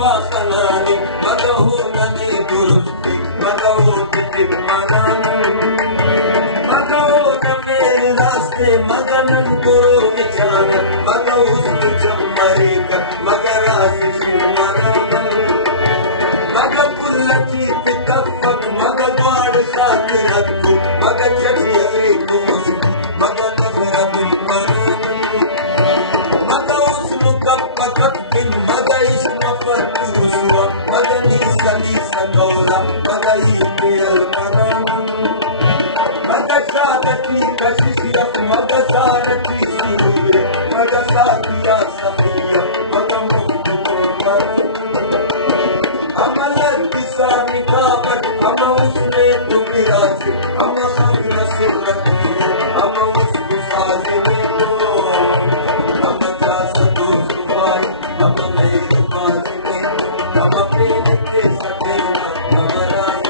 माखनानी मदहू नदी दुरुस्ती मदहू तिम्मना मदहू नमे रास्ते मगनन गुरु विचार मदहू जम्मरीक मगरासी शिवना मग पुल्लती तिकफक मग द्वार साथी रखू मग चढ़िए कुमुस्ती मग नजर बिल्पना मग उसनु कब दिन मग इश्क फतुसुआ मगनी सदी सगौला मग ही पेर बना मग सादती कशिया मग सारती सिरे मग सादिया समीका मग मुक्त अमल किसा निकामत अब उसने तुम्हें आज अब हम नसीबत अब उसको साजे दो अब क्या सदो सुबाई अब मेरी बात में अब मेरे के सके अब राज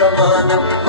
समानम